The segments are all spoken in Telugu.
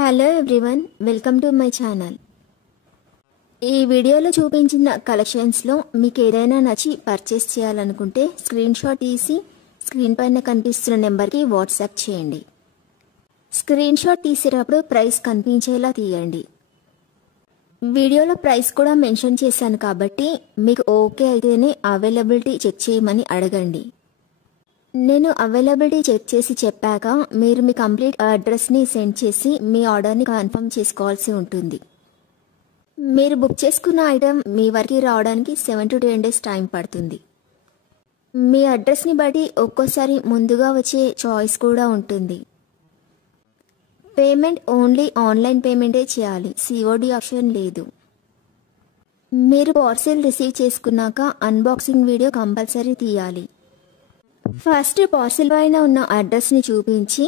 Hello everyone, welcome to my channel. ఈ వీడియోలో చూపించిన కలెక్షన్స్లో మీకు ఏదైనా నచ్చి పర్చేస్ చేయాలనుకుంటే స్క్రీన్ షాట్ తీసి స్క్రీన్ పైన కనిపిస్తున్న నెంబర్కి వాట్సాప్ చేయండి. స్క్రీన్ షాట్ తీసేటప్పుడు ప్రైస్ కనిపించేలా తీయండి. వీడియోలో ప్రైస్ కూడా మెన్షన్ చేశాను కాబట్టి మీకు ఓకే అయితేనే అవైలబిలిటీ చెక్ చేయమని అడగండి. నేను అవైలబిలిటీ చెక్ చేసి చెప్పాక మీరు మీ కంప్లీట్ అడ్రస్ని సెండ్ చేసి మీ ఆర్డర్ని కన్ఫర్మ్ చేసుకోవాల్సి ఉంటుంది. మీరు బుక్ చేసుకున్న ఐటెం మీ వరకు రావడానికి 7 to 10 days టైం పడుతుంది. మీ అడ్రస్ని బట్టి ఒక్కోసారి ముందుగా వచ్చే చాయిస్ కూడా ఉంటుంది. పేమెంట్ ఓన్లీ ఆన్లైన్ పేమెంటే చేయాలి, సిఓడి ఆప్షన్ లేదు. మీరు పార్సిల్ రిసీవ్ చేసుకున్నాక అన్బాక్సింగ్ వీడియో కంపల్సరీ తీయాలి. ఫస్ట్ పార్సిల్ పైన ఉన్న అడ్రస్ని చూపించి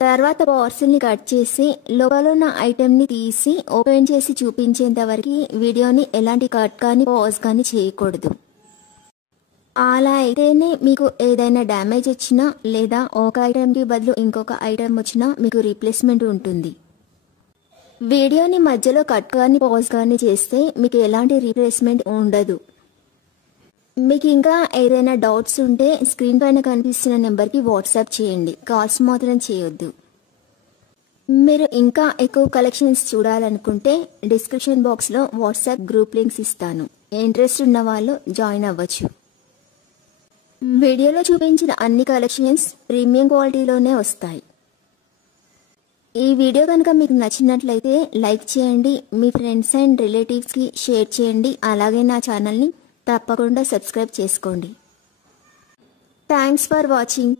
తర్వాత పార్సిల్ని కట్ చేసి లోపల ఉన్న ఐటెంని తీసి ఓపెన్ చేసి చూపించేంత వరకు వీడియోని ఎలాంటి కట్ కానీ పాజ్ కానీ చేయకూడదు. అలా అయితేనే మీకు ఏదైనా డ్యామేజ్ వచ్చినా లేదా ఒక ఐటెంకి బదులు ఇంకొక ఐటెం వచ్చినా మీకు రీప్లేస్మెంట్ ఉంటుంది. వీడియోని మధ్యలో కట్ కానీ పాజ్ కానీ చేస్తే మీకు ఎలాంటి రీప్లేస్మెంట్ ఉండదు. మీకు ఇంకా ఏదైనా డౌట్స్ ఉంటే స్క్రీన్ పైన కనిపిస్తున్న నెంబర్కి వాట్సాప్ చేయండి, కాల్స్ మాత్రం చేయొద్దు. మీరు ఇంకా ఎక్కువ కలెక్షన్స్ చూడాలనుకుంటే డిస్క్రిప్షన్ బాక్స్లో వాట్సాప్ గ్రూప్ లింక్స్ ఇస్తాను, ఇంట్రెస్ట్ ఉన్న వాళ్ళు జాయిన్ అవ్వచ్చు. వీడియోలో చూపించిన అన్ని కలెక్షన్స్ ప్రీమియం క్వాలిటీలోనే వస్తాయి. ఈ వీడియో కనుక మీకు నచ్చినట్లయితే లైక్ చేయండి, మీ ఫ్రెండ్స్ అండ్ రిలేటివ్స్కి షేర్ చేయండి. అలాగే నా ఛానల్ని తప్పకుండా సబ్స్క్రైబ్ చేసుకోండి. Thanks for watching.